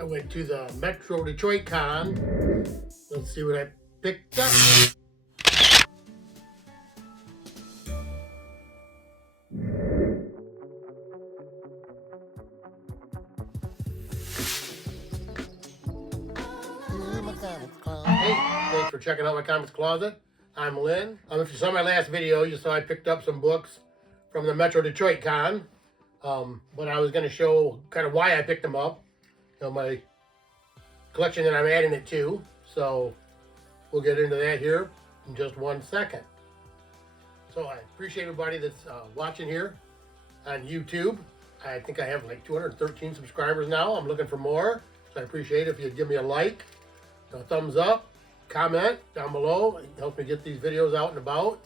I went to the Metro Detroit Con. Let's see what I picked up. Hey, thanks for checking out my comics closet. I'm Lynn. If you saw my last video, you saw I picked up some books from the Metro Detroit Con. But I was going to show kind of why I picked them up. You know, my collection that I'm adding it to. So we'll get into that here in just 1 second. So I appreciate everybody that's watching here on YouTube. I think I have like 213 subscribers now. I'm looking for more. So I appreciate it if you'd give me a like, a thumbs up, comment down below. It helps me get these videos out and about.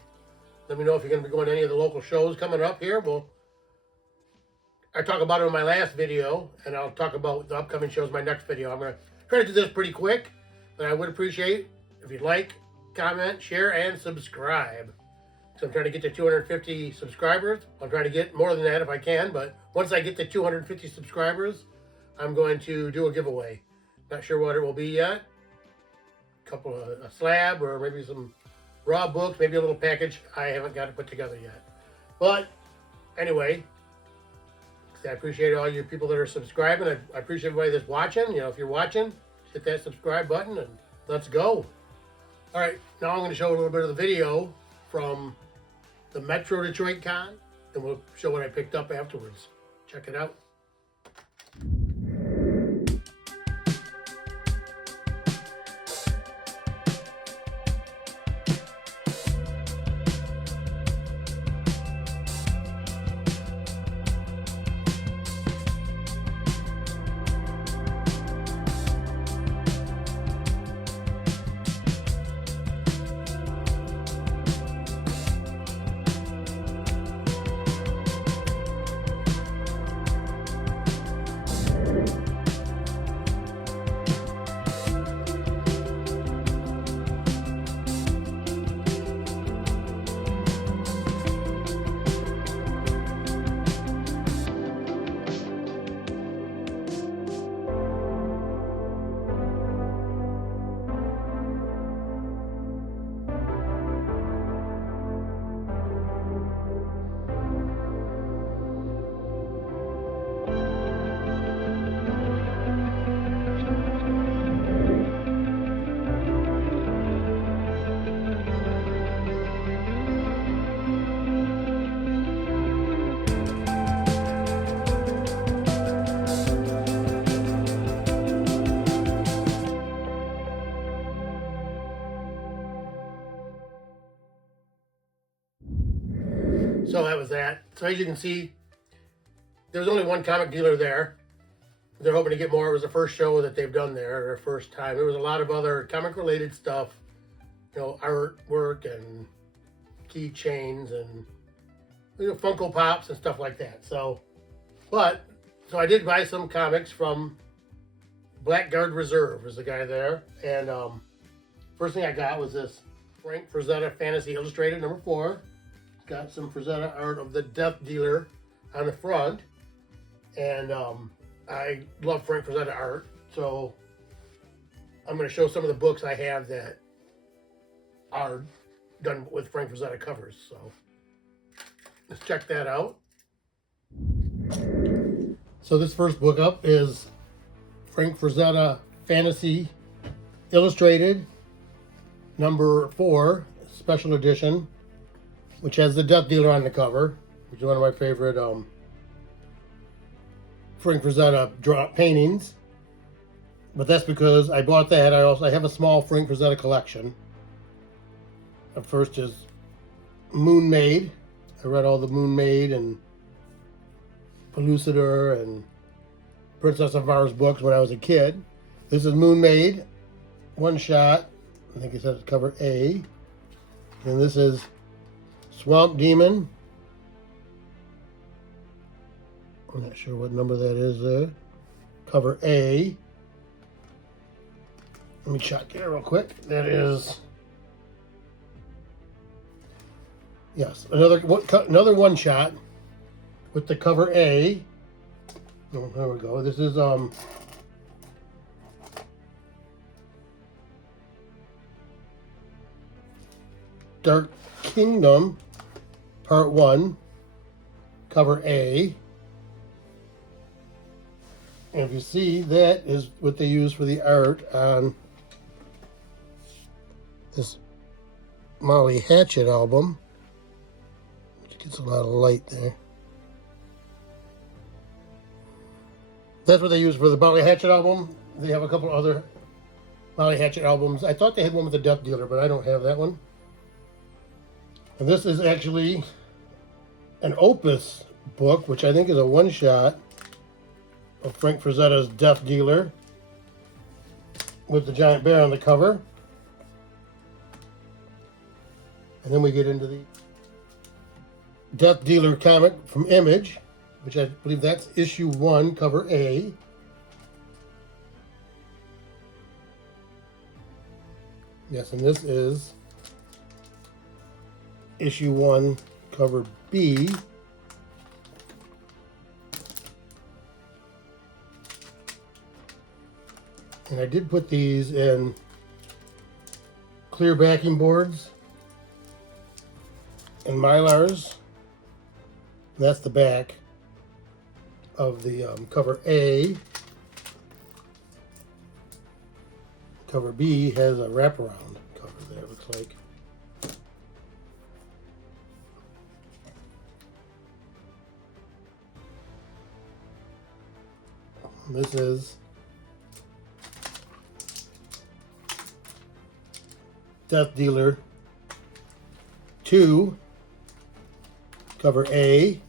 Let me know if you're going to be going to any of the local shows coming up here. Well, I talk about it in my last video, and I'll talk about the upcoming shows in my next video. I'm going to try to do this pretty quick, but I would appreciate if you'd like, comment, share, and subscribe. So I'm trying to get to 250 subscribers. I'll try to get more than that if I can, but once I get to 250 subscribers, I'm going to do a giveaway. Not sure what it will be yet. A slab, or maybe some raw books, maybe a little package. I haven't got it put together yet. But anyway, I appreciate all you people that are subscribing. I appreciate everybody that's watching. You know, if you're watching, hit that subscribe button and let's go. All right, now I'm going to show a little bit of the video from the Metro Detroit Con, and we'll show what I picked up afterwards. Check it out. So that was that. So as you can see, there's only one comic dealer there. They're hoping to get more. It was the first show that they've done there, their first time. There was a lot of other comic-related stuff, you know, artwork and keychains and, you know, Funko Pops and stuff like that. So I did buy some comics from Blackguard Reserve, was the guy there. And first thing I got was this Frank Frazetta Fantasy Illustrated #4. Got some Frazetta art of the Death Dealer on the front, and I love Frank Frazetta art, so I'm going to show some of the books I have that are done with Frank Frazetta covers. So let's check that out. So this first book up is Frank Frazetta Fantasy Illustrated #4 Special Edition, which has the Death Dealer on the cover, which is one of my favorite Frank Frazetta paintings. But that's because I bought that. I have a small Frank Frazetta collection. The first is Moon Maid. I read all the Moon Maid and Pellucidar and Princess of Mars books when I was a kid. This is Moon Maid, one shot. I think it says cover A. And this is Swamp Demon. I'm not sure what number that is there. Cover A. Let me check here real quick. That is, yes, another one shot with the cover A. Oh, there we go. This is Dark Kingdom, Part 1, Cover A. And if you see, that is what they use for the art on this Maui Hatchet album, which gets a lot of light there. That's what they use for the Maui Hatchet album. They have a couple other Maui Hatchet albums. I thought they had one with the Death Dealer, but I don't have that one. And this is actually an Opus book, which I think is a one-shot of Frank Frazetta's Death Dealer with the giant bear on the cover. And then we get into the Death Dealer comic from Image, which I believe that's issue 1, cover A. Yes, and this is issue 1, cover B. And I did put these in clear backing boards and Mylars. That's the back of the cover A. Cover B has a wraparound cover there, looks like. This is Death Dealer 2, cover A.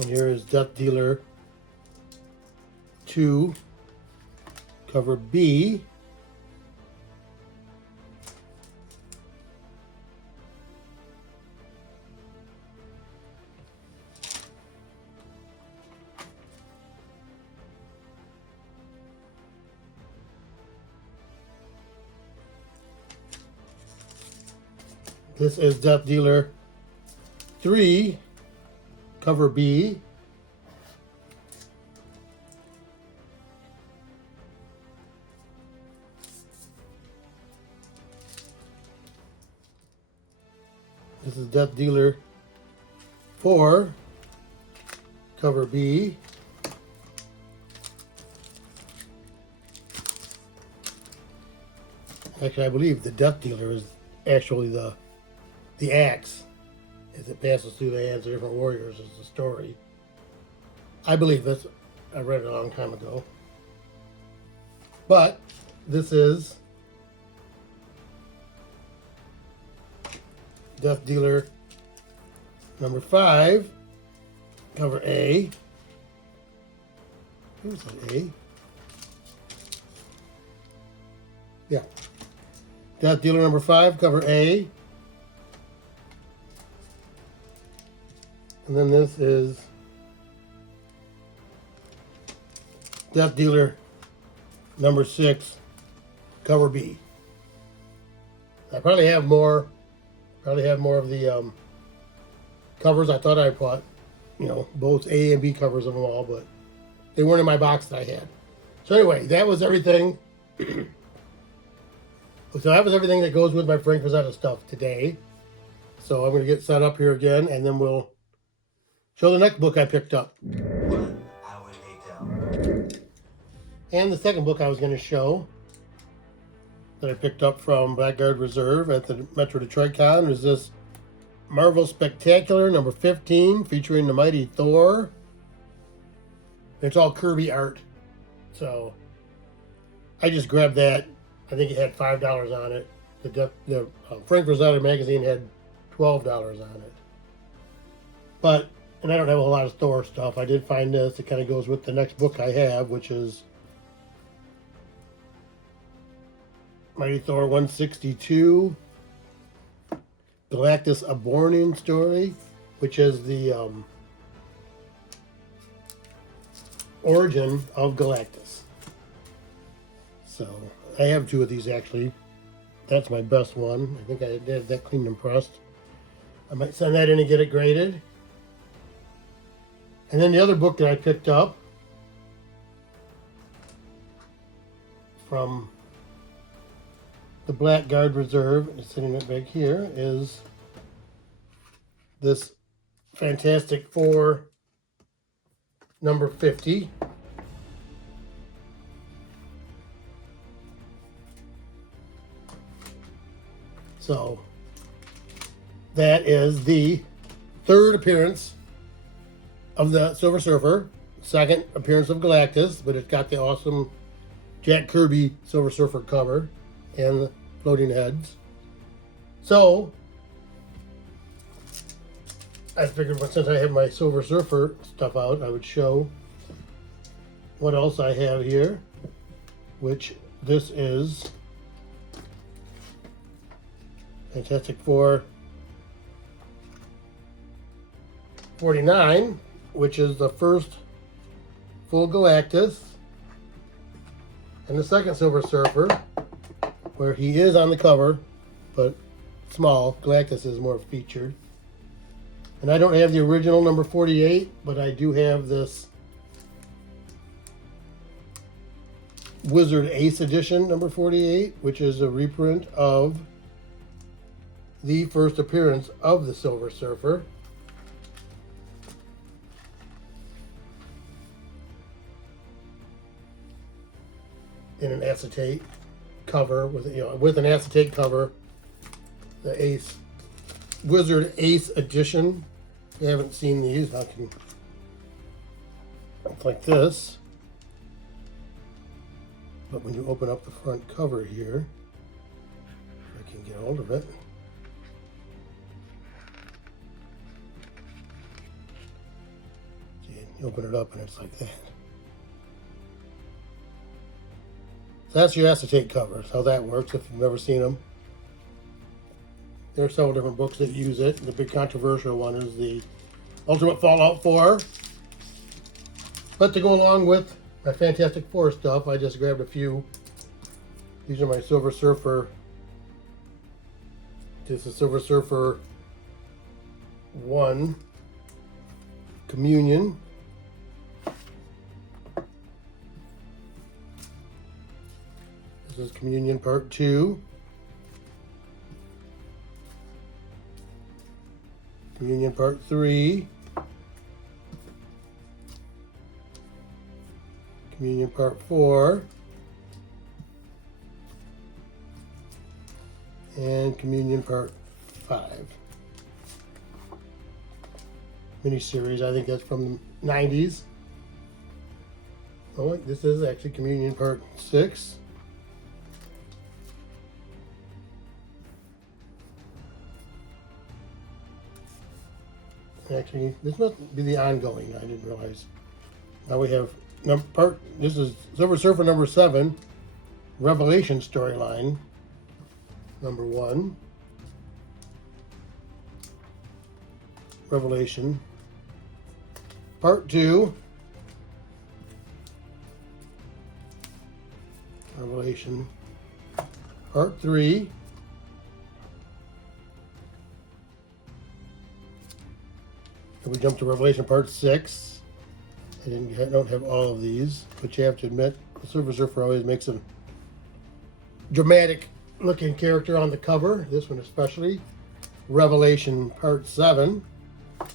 And here is Death Dealer 2, cover B. This is Death Dealer 3, cover B. This is Death Dealer 4, cover B. Actually, I believe the Death Dealer is actually the axe as it passes through the hands of different warriors is the story. I believe this. I read it a long time ago. But this is Death Dealer number 5, cover A. Who's an A? Yeah. Death Dealer number 5, cover A. And then this is Death Dealer number 6, cover B. I probably have more of the covers. I thought I bought, both A and B covers of them all, but they weren't in my box that I had. So anyway, that was everything. So that was everything that goes with my Frank Frazetta stuff today. So I'm going to get set up here again, and then we'll show the next book I picked up. 1 hour later. And the second book I was going to show that I picked up from Blackguard Reserve at the Metro Detroit Con is this Marvel Spectacular number 15 featuring the Mighty Thor. It's all Kirby art. So I just grabbed that. I think it had $5 on it. The Frank Frazetta magazine had $12 on it. And I don't have a lot of Thor stuff. I did find this. It kind of goes with the next book I have, which is Mighty Thor 162, Galactus: A Born-In story, which is the origin of Galactus. So I have two of these actually. That's my best one. I think I did that cleaned and pressed. I might send that in and get it graded. And then the other book that I picked up from the Blackguard Reserve, is sitting right back here, is this Fantastic Four number 50. So that is the third appearance of the Silver Surfer, second appearance of Galactus, but it's got the awesome Jack Kirby Silver Surfer cover and the floating heads. So I figured, since I have my Silver Surfer stuff out, I would show what else I have here, which this is Fantastic Four 49, which is the first full Galactus, and the second Silver Surfer, where he is on the cover, but small. Galactus is more featured. And I don't have the original number 48, but I do have this Wizard Ace edition number 48, which is a reprint of the first appearance of the Silver Surfer. In an acetate cover, with an acetate cover, the Ace Wizard Ace edition. If you haven't seen these, I can. It's like this, but when you open up the front cover here, I can get hold of it. See, you open it up and it's like that. So that's your acetate covers, how that works if you've never seen them. There are several different books that use it. The big controversial one is the Ultimate Fallout 4. But to go along with my Fantastic Four stuff, I just grabbed a few. These are my Silver Surfer. This is Silver Surfer 1 Communion. This is Communion Part 2. Communion Part 3. Communion Part 4. And Communion Part 5. Miniseries, I think that's from the 90s. Oh, this is actually Communion Part 6. Actually, this must be the ongoing. I didn't realize. Now we have this is Silver Surfer number 7, Revelation storyline, number 1. Revelation. Part 2. Revelation. Part 3. We jump to Revelation Part 6. I don't have all of these, but you have to admit, the Silver Surfer always makes a dramatic looking character on the cover. This one especially. Revelation Part 7. I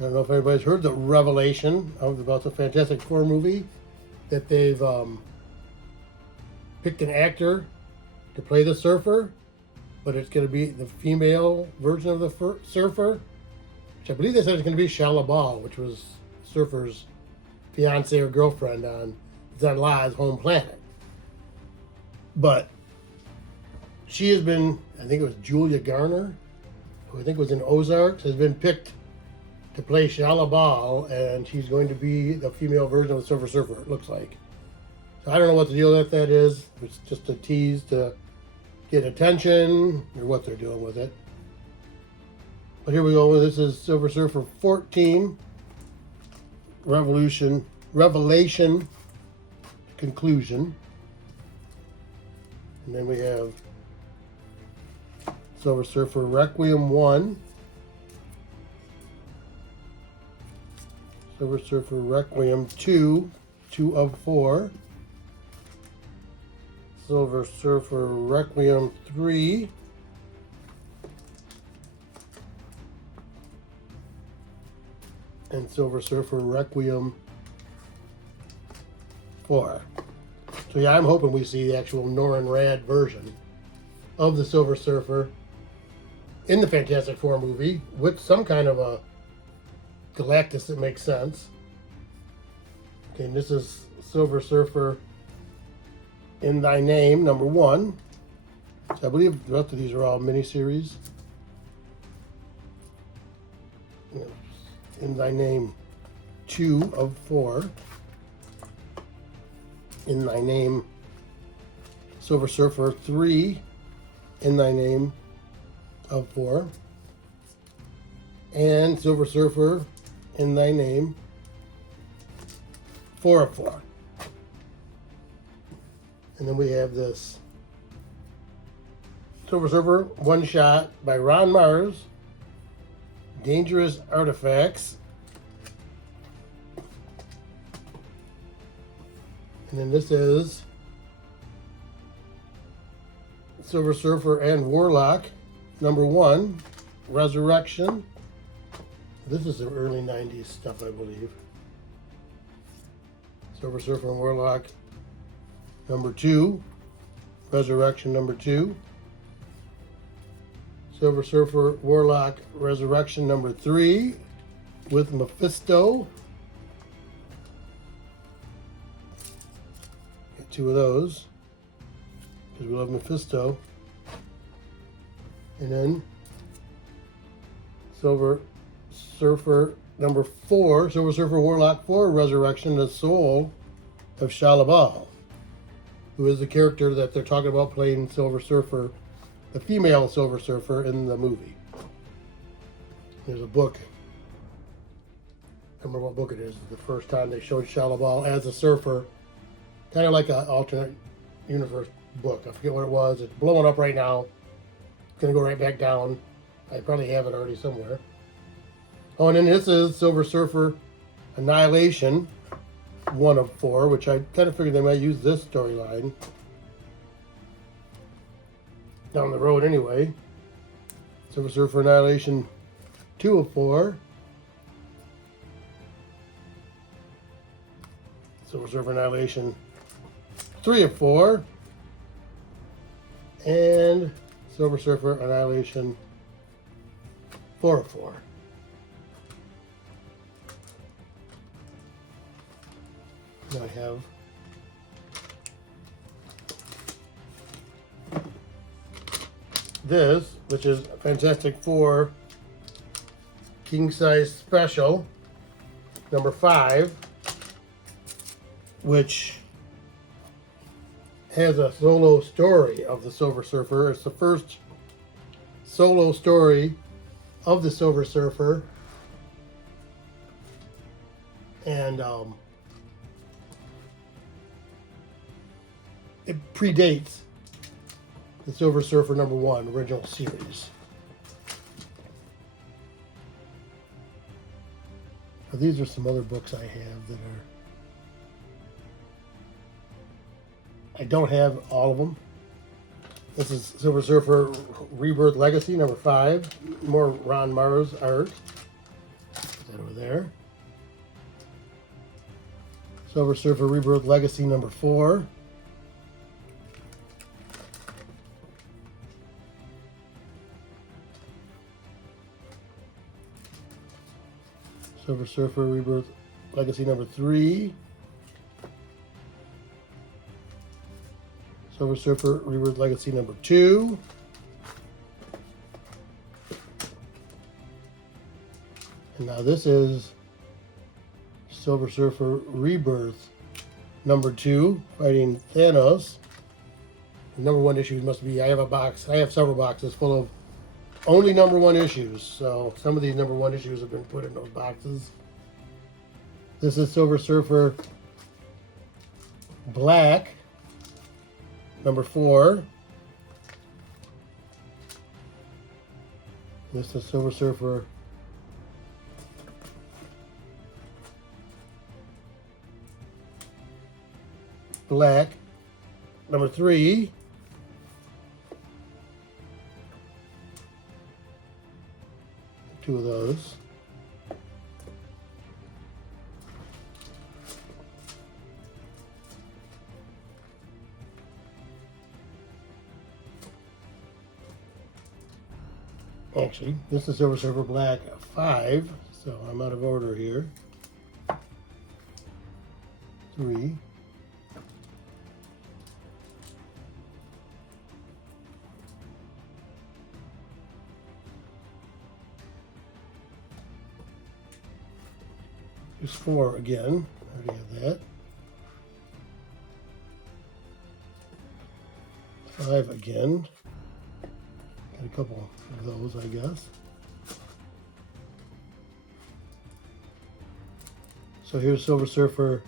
don't know if anybody's heard the revelation about the Fantastic Four movie, that they've picked an actor to play the Surfer, but it's going to be the female version of the Surfer. I believe they said it's going to be Shia LaBeouf, which was Surfer's fiance or girlfriend on Zed-La's home planet. But she has been, I think it was Julia Garner, who I think was in Ozarks, has been picked to play Shia LaBeouf, and she's going to be the female version of the Silver Surfer, it looks like. So I don't know what the deal with that is. If it's just a tease to get attention, or what they're doing with it. But here we go. This is Silver Surfer 14, Revelation Conclusion. And then we have Silver Surfer Requiem 1. Silver Surfer Requiem 2, 2 of 4. Silver Surfer Requiem 3. And Silver Surfer Requiem 4. So yeah, I'm hoping we see the actual Norrin Rad version of the Silver Surfer in the Fantastic Four movie with some kind of a Galactus that makes sense. Okay, and this is Silver Surfer In Thy Name, number 1. So I believe the rest of these are all miniseries. In Thy Name 2 of 4. In Thy Name Silver Surfer 3. In Thy Name of 4. And Silver Surfer In Thy Name 4 of 4. And then we have this Silver Surfer one shot by Ron Mars, Dangerous Artifacts. And then this is Silver Surfer and Warlock, number 1, Resurrection. This is some early 90s stuff, I believe. Silver Surfer and Warlock, number 2, Resurrection, number 2. Silver Surfer, Warlock, Resurrection, number 3, with Mephisto. Get 2 of those, because we love Mephisto. And then Silver Surfer number 4, Silver Surfer Warlock 4, Resurrection, the soul of Shalabal, who is the character that they're talking about playing Silver Surfer, the female Silver Surfer in the movie. There's a book. I don't remember what book it is. The first time they showed Shalabal as a surfer, kind of like an alternate universe book. I forget what it was. It's blowing up right now. It's going to go right back down. I probably have it already somewhere. Oh, and then this is Silver Surfer Annihilation, 1 of 4, which I kind of figured they might use this storyline down the road anyway. Silver Surfer Annihilation 2 of 4. Silver Surfer Annihilation 3 of 4. And Silver Surfer Annihilation 4 of 4. Now I have this, which is Fantastic Four King Size Special, number 5, which has a solo story of the Silver Surfer. It's the first solo story of the Silver Surfer. And it predates the Silver Surfer number 1 original series. Now, these are some other books I have that are... I don't have all of them. This is Silver Surfer Rebirth Legacy number 5. More Ron Mars art. Put that over there. Silver Surfer Rebirth Legacy number 4. Silver Surfer Rebirth Legacy number 3. Silver Surfer Rebirth Legacy number 2. And now this is Silver Surfer Rebirth number 2, fighting Thanos. The number 1 issues must be, I have several boxes full of only number 1 issues. So some of these number 1 issues have been put in those boxes. This is Silver Surfer Black number 4, This is Silver Surfer Black, number 3. Two of those. Actually, this is Silver Surfer Black 5, so I'm out of order here. 3. Here's 4 again. I already have that. 5 again. Got a couple of those, I guess. So here's Silver Surfer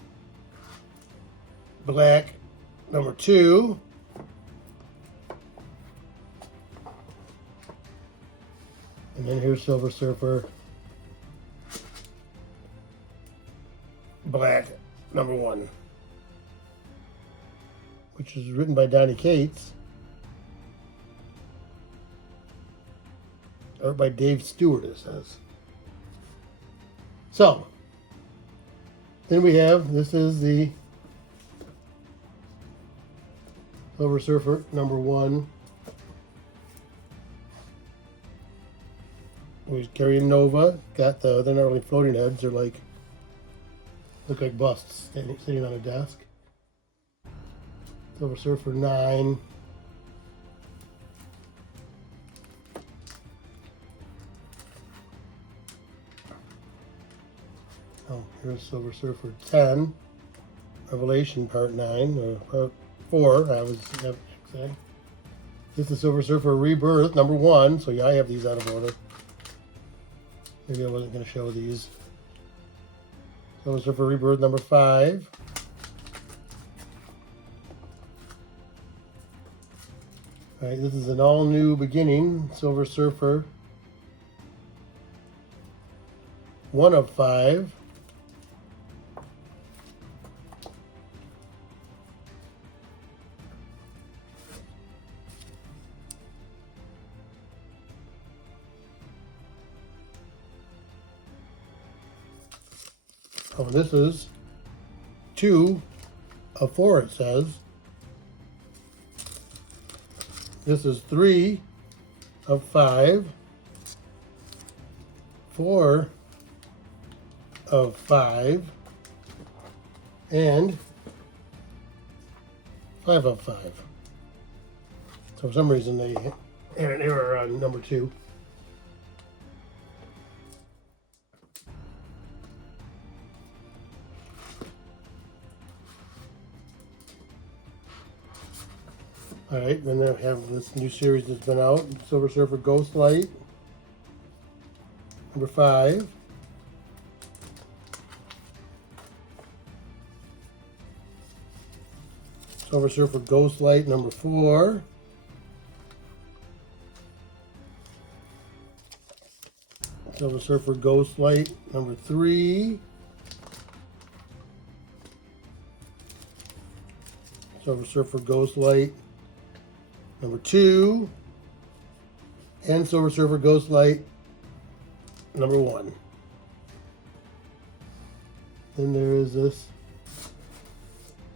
Black, number 2. And then here's Silver Surfer Black, number 1. Which is written by Donnie Cates. Or by Dave Stewart, it says. So, then we have, this is the Silver Surfer number 1. We're carrying Nova. Got they're not really floating heads, they're like, look like busts sitting on a desk. Silver Surfer 9. Oh, here's Silver Surfer 10, Revelation Part 9, or Part 4, I was say. This is Silver Surfer Rebirth, number 1, so yeah, I have these out of order. Maybe I wasn't going to show these. Silver Surfer Rebirth, number 5. Alright, this is an all-new beginning, Silver Surfer 1 of 5. Oh, this is 2 of 4, it says. This is 3 of 5. 4 of 5. And 5 of 5. So for some reason they had an error on number 2. Alright, then I have this new series that's been out, Silver Surfer Ghostlight, number 5. Silver Surfer Ghostlight, number 4. Silver Surfer Ghostlight, number 3. Silver Surfer Ghostlight, number 2, and Silver Surfer Ghostlight, number 1. Then there is this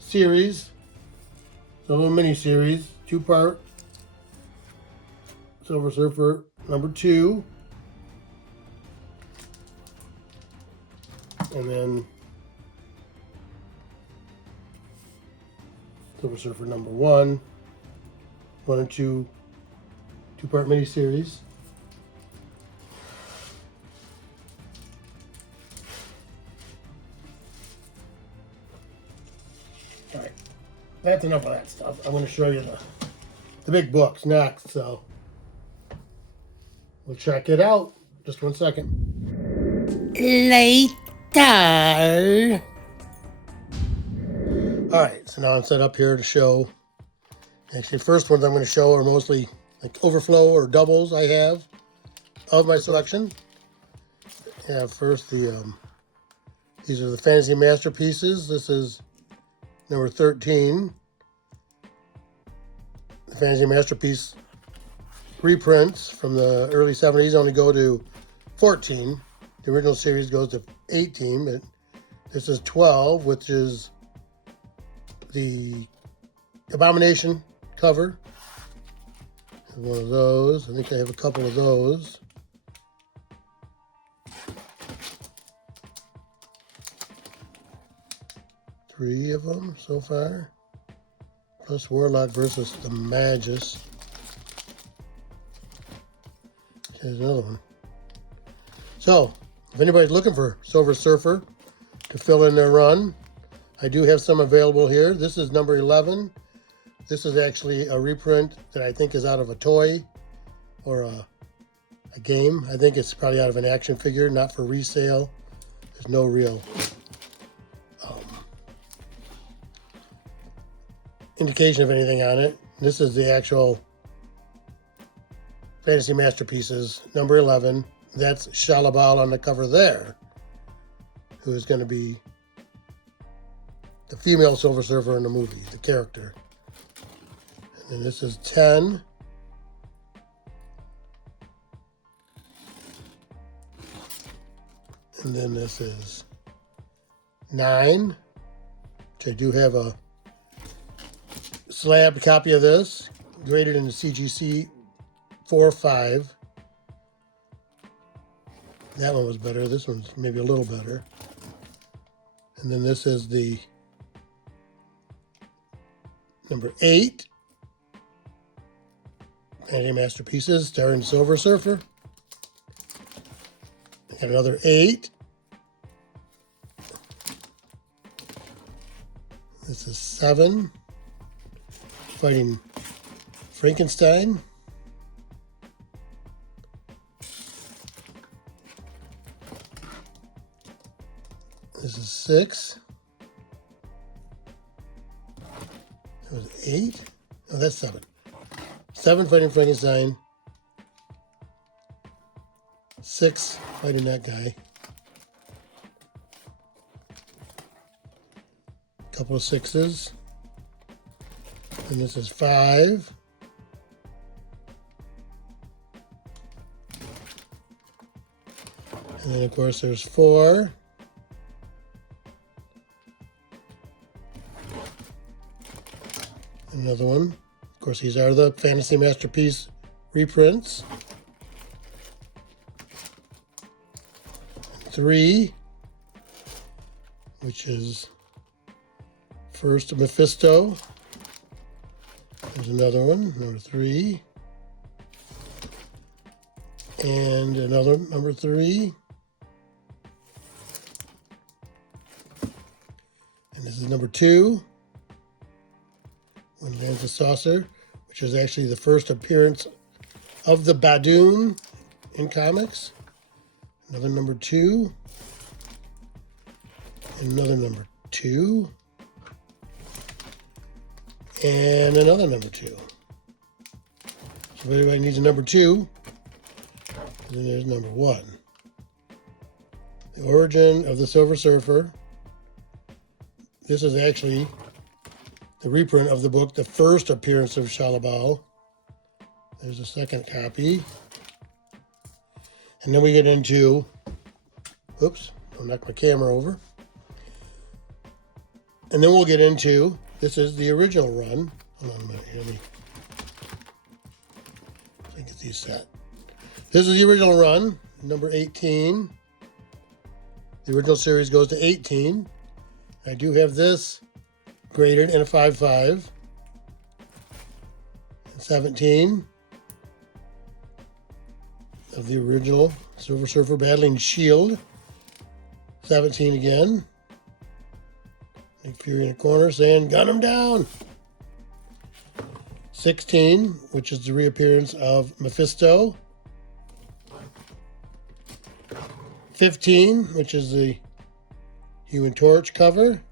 series, it's a little mini series, 2-part Silver Surfer number 2, and then Silver Surfer number 1. 1 and 2 2-part miniseries. Alright, that's enough of that stuff. I'm going to show you the big books next, so we'll check it out. Just 1 second. Later. Alright, so now I'm set up here to show. Actually, the first ones I'm going to show are mostly like overflow or doubles I have of my selection. Yeah, first these are the Fantasy Masterpieces. This is number 13. The Fantasy Masterpiece reprints from the early 70s only go to 14. The original series goes to 18, but this is 12, which is the Abomination cover. One of those. I think I have a couple of those. Three of them so far. Plus Warlock versus the Magus. Here's another one. So, if anybody's looking for Silver Surfer to fill in their run, I do have some available here. This is number 11. This is actually a reprint that I think is out of a toy or a game. I think it's probably out of an action figure, not for resale. There's no real indication of anything on it. This is the actual Fantasy Masterpieces, number 11. That's Shalabal on the cover there, who is going to be the female Silver Surfer in the movie, the character. And then this is 10. And then this is 9, which I do have a slab copy of this, graded in the CGC 4.5. That one was better. This one's maybe a little better. And then this is the number 8. Fantasy Masterpieces, starring Silver Surfer. Got another 8. This is 7. Fighting Frankenstein. This is 6. That was 8. Oh, that's 7. 7 fighting Frankenstein. 6 fighting that guy. Couple of 6s. And this is 5. And then of course there's 4. Another one. Of course, these are the Fantasy Masterpiece reprints. 3, which is first Mephisto. There's another one, number 3. And another number 3. And this is number 2. When lands a saucer, which is actually the first appearance of the Badoon in comics. Another number 2. And another number 2. And another number 2. So if anybody needs a number 2, then there's number 1. The origin of the Silver Surfer. This is actually the reprint of the book, The First Appearance of Shalabal. There's a second copy. And then we get into, oops, I'll knock my camera over. And then we'll get into, this is the original run. Hold on a minute here, let me get these set. This is the original run, number 18. The original series goes to 18. I do have this graded in a 5.5. 17 of the original Silver Surfer battling Shield. 17 again. Nick Fury in the corner saying, "Gun him down." 16, which is the reappearance of Mephisto. 15, which is the Human Torch cover.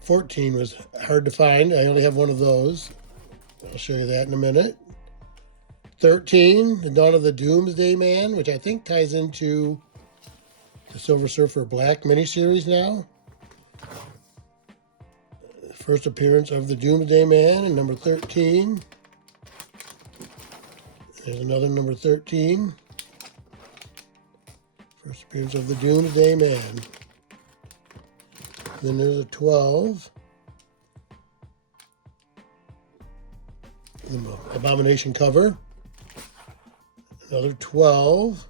14 was hard to find. I only have one of those. I'll show you that in a minute. 13, The Dawn of the Doomsday Man, which I think ties into the Silver Surfer Black miniseries now. First appearance of the Doomsday Man in number 13. There's another number 13. First appearance of the Doomsday Man. Then there's a 12. The Abomination cover. Another 12.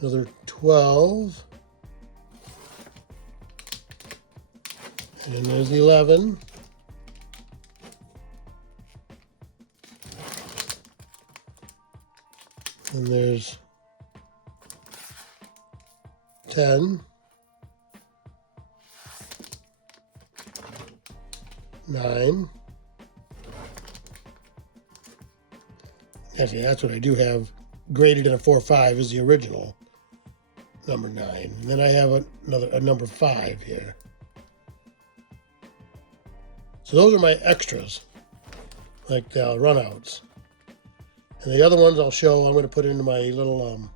Another 12. And there's 11. And there's 10. 9. Actually, that's what I do have graded in a 4-5 is the original number 9. And then I have a number 5 here. So those are my extras, like the runouts. And the other ones I'll show, I'm going to put into my little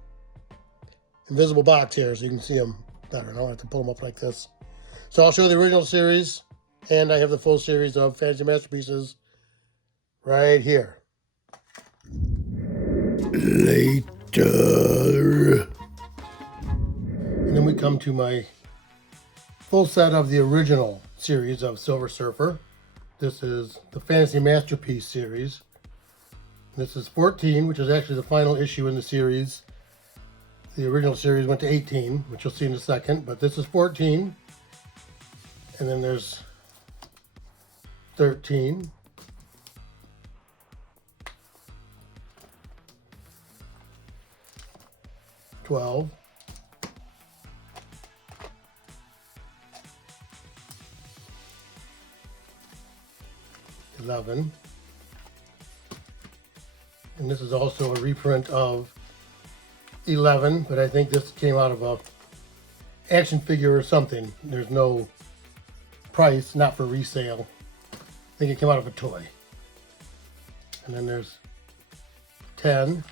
invisible box here so you can see them better. I don't have to pull them up like this. So I'll show the original series, and I have the full series of Fantasy Masterpieces right here. Later. And then we come to my full set of the original series of Silver Surfer. This is the Fantasy Masterpiece series. This is 14, which is actually the final issue in the series. The original series went to 18, which you'll see in a second, but this is 14. And then there's 13. 12. 11. And this is also a reprint of 11, but I think this came out of a action figure or something. There's no price, not for resale. I think it came out of a toy. And then there's 10.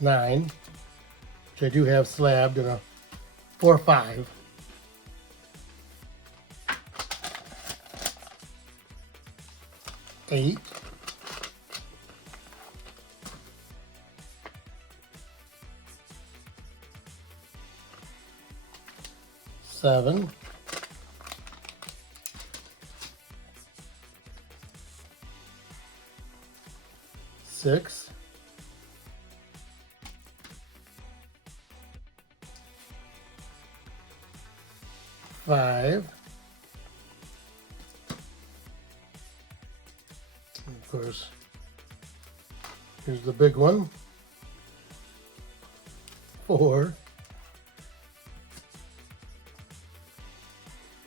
9, which I do have slabbed in a 4-5. 8. 7. 6. 5. And of course, here's the big one. 4.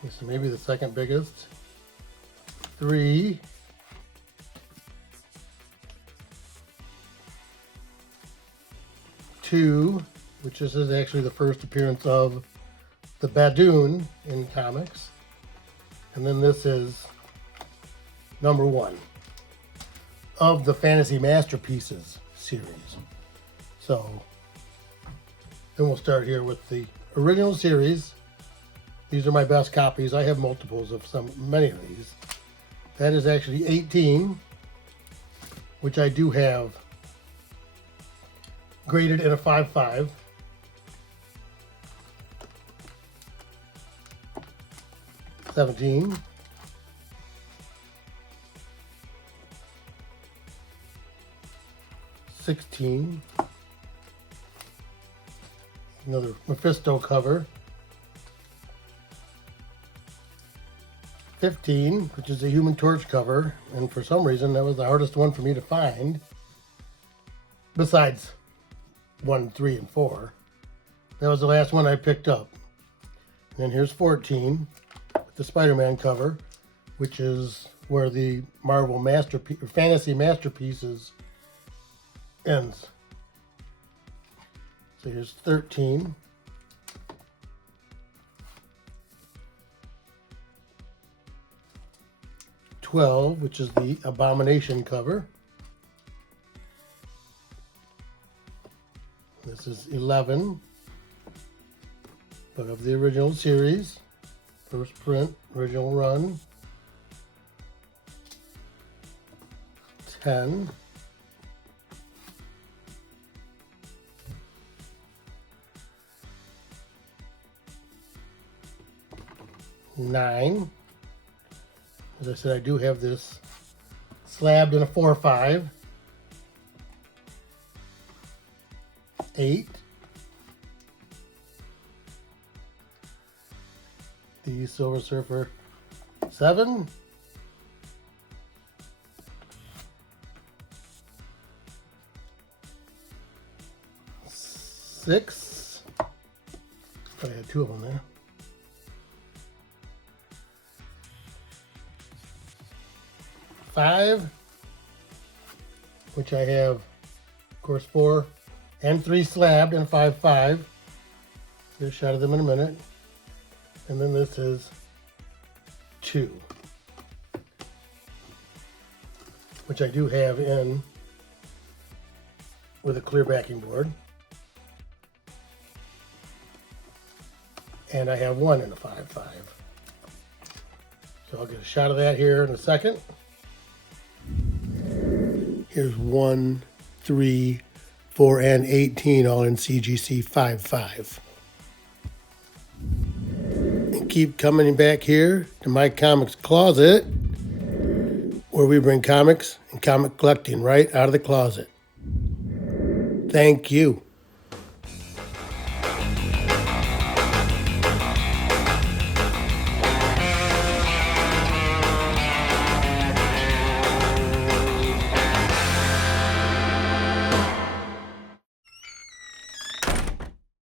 This is maybe the second biggest. 3. 2, which this is actually the first appearance of the Badoon in comics. And then this is number 1 of the Fantasy Masterpieces series. So then we'll start here with the original series. These are my best copies. I have multiples of many of these. That is actually 18, which I do have graded in a 5-5. 17. 16. Another Mephisto cover. 15, which is a Human Torch cover, and for some reason that was the hardest one for me to find, besides 1, 3, and 4. That was the last one I picked up. And then here's 14, the Spider-Man cover, which is where the Marvel Fantasy Masterpieces ends. So here's 13. $12, which is the Abomination cover. This is 11, but of the original series. First print, original run. 10. 9. As I said, I do have this slabbed in a 4-5. 8. The Silver Surfer 7. 6. I had 2 of them there. 5, which I have, of course, 4 and 3 slabbed in a 5-5. Get a shot of them in a minute. And then this is 2, which I do have in with a clear backing board. And I have 1 in a 5-5. So I'll get a shot of that here in a second. Here's 1, 3, 4, and 18, all in CGC 5-5. And keep coming back here to my comics closet, where we bring comics and comic collecting right out of the closet. Thank you.